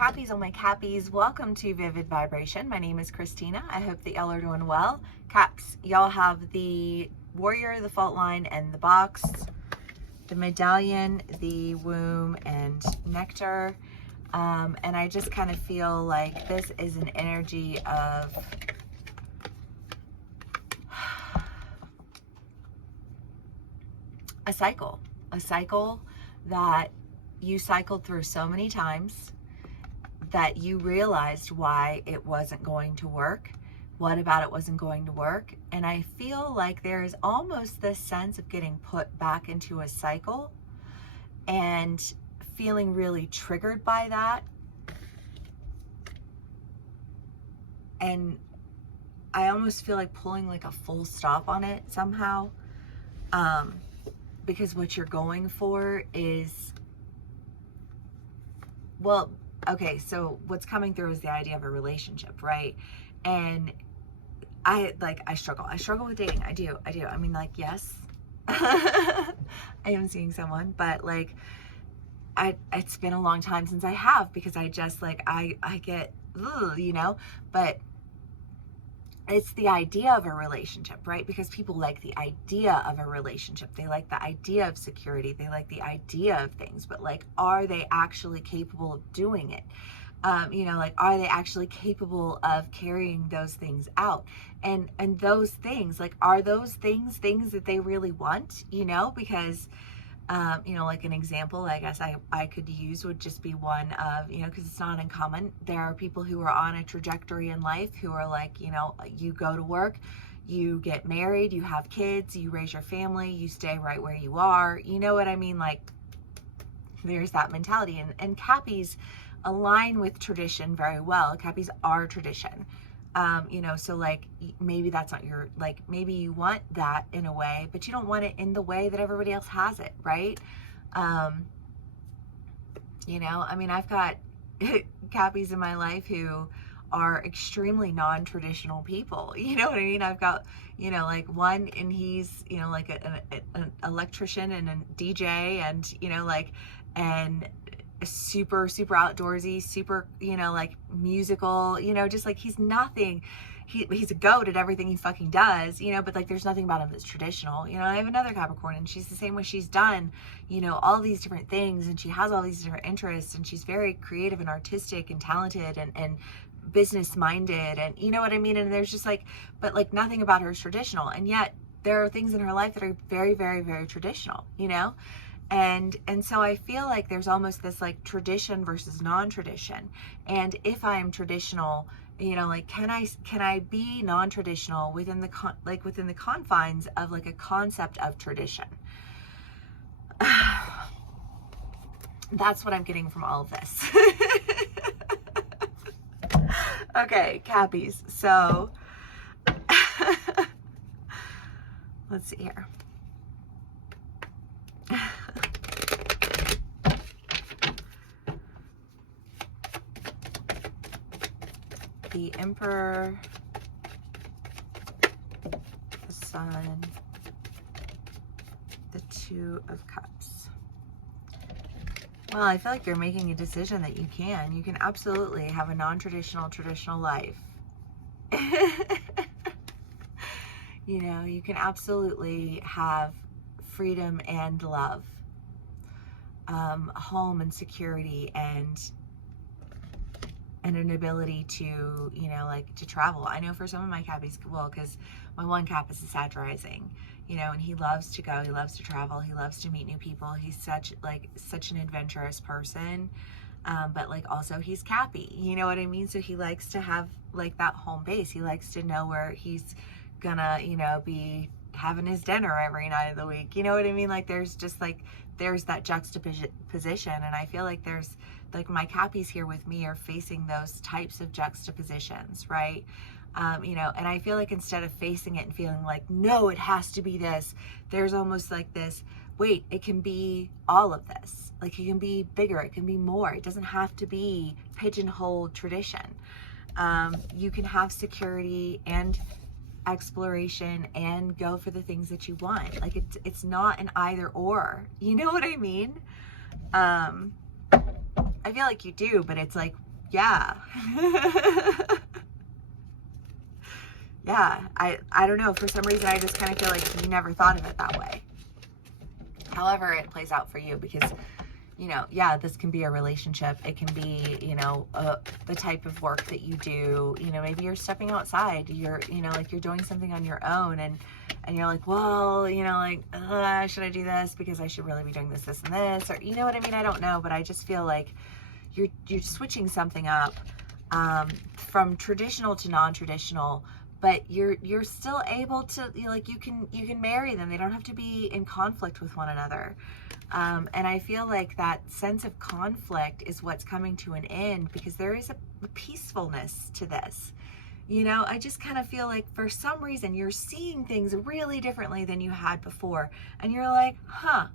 Cappies, oh my Cappies, welcome to Vivid Vibration. My name is Christina. I hope that y'all are doing well. Caps, y'all have the Warrior, the Fault Line, and the Box, the Medallion, the Womb, and Nectar. And I just kind of feel like this is an energy of a cycle that you cycled through so many times that you realized why it wasn't going to work, what about it wasn't going to work. And I feel like there is almost this sense of getting put back into a cycle and feeling really triggered by that. And I almost feel like pulling like a full stop on it somehow. Because what you're going for is, well, okay, so what's coming through is the idea of a relationship, right? And I struggle with dating. I do. I mean, like, yes, I am seeing someone, but like, it's been a long time since I have, because I just like, I get, you know, but it's the idea of a relationship, right? Because people like the idea of a relationship. They like the idea of security. They like the idea of things, but like, are they actually capable of doing it? You know, like, are they actually capable of carrying those things out? And those things, like, are those things that they really want, you know? Because, you know, like an example, I guess I could use would just be one of, you know, because it's not uncommon. There are people who are on a trajectory in life who are like, you know, you go to work, you get married, you have kids, you raise your family, you stay right where you are. You know what I mean? Like, there's that mentality. And Cappies align with tradition very well. Cappies are tradition. You know, so like, maybe that's not your, like, maybe you want that in a way, but you don't want it in the way that everybody else has it, right? You know, I mean, I've got Cappies in my life who are extremely non-traditional people. You know what I mean? I've got, you know, like one, and he's, you know, like an electrician and a DJ, and, you know, like, and super outdoorsy, super, you know, like musical, you know, just like he's nothing. He's a goat at everything he fucking does, you know, but like, there's nothing about him that's traditional. You know, I have another Capricorn, and she's the same way. She's done, you know, all these different things, and she has all these different interests, and she's very creative and artistic and talented and business minded, and you know what I mean? And there's just like, but like, nothing about her is traditional. And yet there are things in her life that are very, very, very traditional, you know? And so I feel like there's almost this like tradition versus non-tradition. And if I am traditional, you know, like, can I be non-traditional within the confines of like a concept of tradition? That's what I'm getting from all of this. Okay, Cappies. So let's see here. The Emperor, the Sun, the Two of Cups. Well, I feel like you're making a decision that you can absolutely have a non-traditional, traditional life. You know, you can absolutely have freedom and love, home and security, and an ability to, you know, like, to travel. I know for some of my Cappies, well, because my one Cap is a Sag rising, you know, and he loves to go, he loves to travel, he loves to meet new people. He's such an adventurous person, but like, also he's Cappy, you know what I mean? So he likes to have like that home base. He likes to know where he's gonna, you know, be having his dinner every night of the week. You know what I mean? Like, there's just like, there's that juxtaposition, and I feel like there's like, my Cappies here with me are facing those types of juxtapositions, right? You know, and I feel like instead of facing it and feeling like, no, it has to be this, there's almost like this, wait, it can be all of this. Like, it can be bigger, it can be more. It doesn't have to be pigeonholed tradition. You can have security and exploration and go for the things that you want. Like, it's not an either or, you know what I mean? I feel like you do, but it's like, Yeah. Yeah, I don't know, for some reason I just kind of feel like you never thought of it that way. However it plays out for you, because you know, yeah, this can be a relationship. It can be, you know, the type of work that you do. You know, maybe you're stepping outside. You're, you know, like you're doing something on your own, and you're like, well, you know, like, should I do this because I should really be doing this, this, and this, or you know what I mean? I don't know, but I just feel like you're switching something up from traditional to non-traditional. But you're still able to, you know, like you can marry them. They don't have to be in conflict with one another. And I feel like that sense of conflict is what's coming to an end, because there is a peacefulness to this. You know, I just kind of feel like for some reason you're seeing things really differently than you had before. And you're like, huh,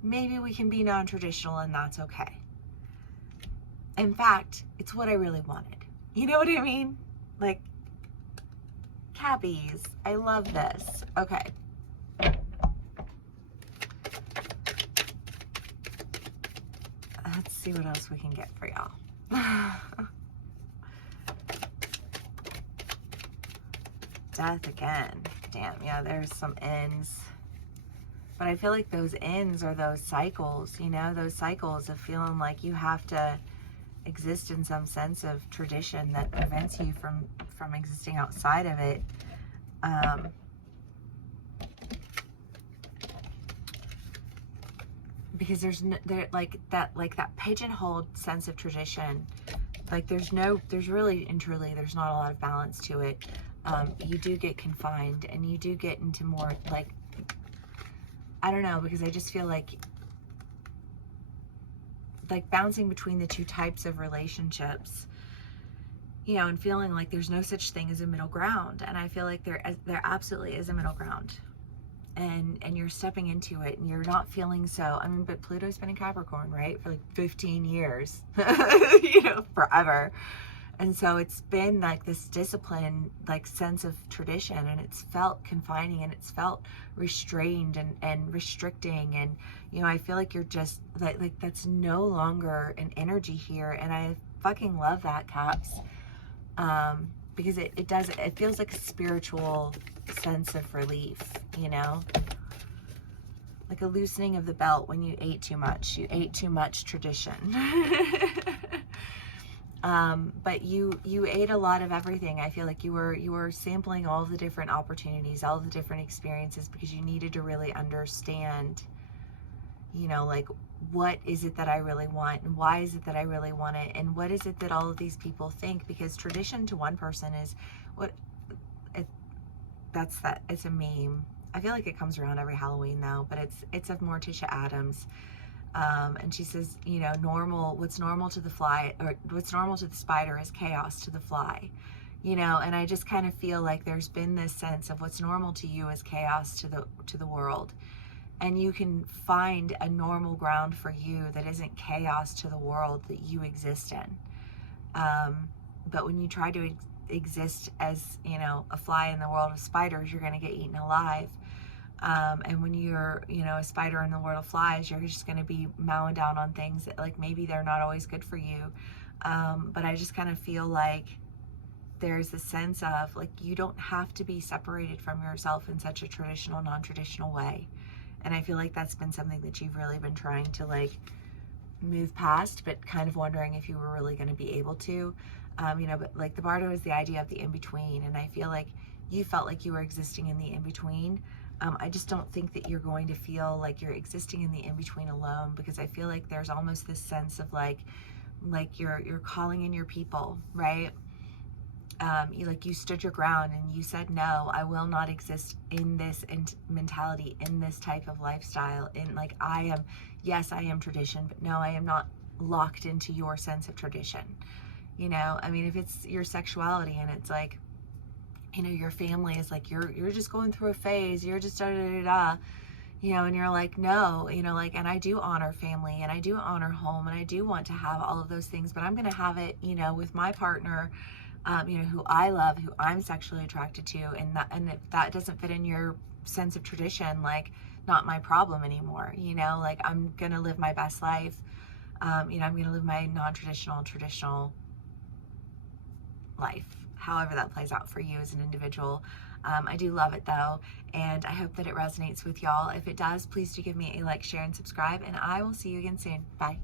maybe we can be non-traditional and that's okay. In fact, it's what I really wanted. You know what I mean? Like, Cappies, I love this. Okay. Let's see what else we can get for y'all. Death again. Damn, yeah, there's some ends. But I feel like those ends are those cycles, you know, those cycles of feeling like you have to exist in some sense of tradition that prevents you from existing outside of it. Because there's that pigeonholed sense of tradition. Like there's really and truly, there's not a lot of balance to it. You do get confined, and you do get into more, like, I don't know, because I just feel like bouncing between the two types of relationships, you know, and feeling like there's no such thing as a middle ground. And I feel like there absolutely is a middle ground, and you're stepping into it, and you're not feeling so, I mean, but Pluto's been in Capricorn, right, for like 15 years, you know, forever. And so it's been like this discipline, like sense of tradition, and it's felt confining, and it's felt restrained and restricting. And, you know, I feel like you're just like that's no longer an energy here. And I fucking love that, Caps. Because it feels like a spiritual sense of relief, you know, like a loosening of the belt when you ate too much. You ate too much tradition. But you ate a lot of everything. I feel like you were sampling all the different opportunities, all the different experiences, because you needed to really understand, you know, like, what is it that I really want, and why is it that I really want it, and what is it that all of these people think? Because tradition to one person is it's a meme. I feel like it comes around every Halloween though, but it's of Morticia Adams. And she says, you know, what's normal to the fly, or what's normal to the spider is chaos to the fly, you know. And I just kind of feel like there's been this sense of what's normal to you is chaos to the world. And you can find a normal ground for you that isn't chaos to the world that you exist in. But when you try to exist as, you know, a fly in the world of spiders, you're going to get eaten alive. And when you're, you know, a spider in the world of flies, you're just going to be mowing down on things that, like, maybe they're not always good for you. But I just kind of feel like there's a sense of, like, you don't have to be separated from yourself in such a traditional, non-traditional way. And I feel like that's been something that you've really been trying to, like, move past, but kind of wondering if you were really going to be able to. You know, but like the Bardo is the idea of the in-between. And I feel like you felt like you were existing in the in-between. I just don't think that you're going to feel like you're existing in the in-between alone, because I feel like there's almost this sense of like you're calling in your people, right? You stood your ground and you said, no, I will not exist in this mentality, in this type of lifestyle. In like, yes, I am tradition, but no, I am not locked into your sense of tradition. You know, I mean, if it's your sexuality and it's like, you know, your family is like, you're just going through a phase, you're just da-da-da-da, you know, and you're like, no, you know, like, and I do honor family, and I do honor home, and I do want to have all of those things, but I'm going to have it, you know, with my partner, you know, who I love, who I'm sexually attracted to, and if that doesn't fit in your sense of tradition, like, not my problem anymore, you know, like, I'm going to live my best life, you know, I'm going to live my non-traditional, traditional life, however that plays out for you as an individual. I do love it though, and I hope that it resonates with y'all. If it does, please do give me a like, share, and subscribe, and I will see you again soon. Bye.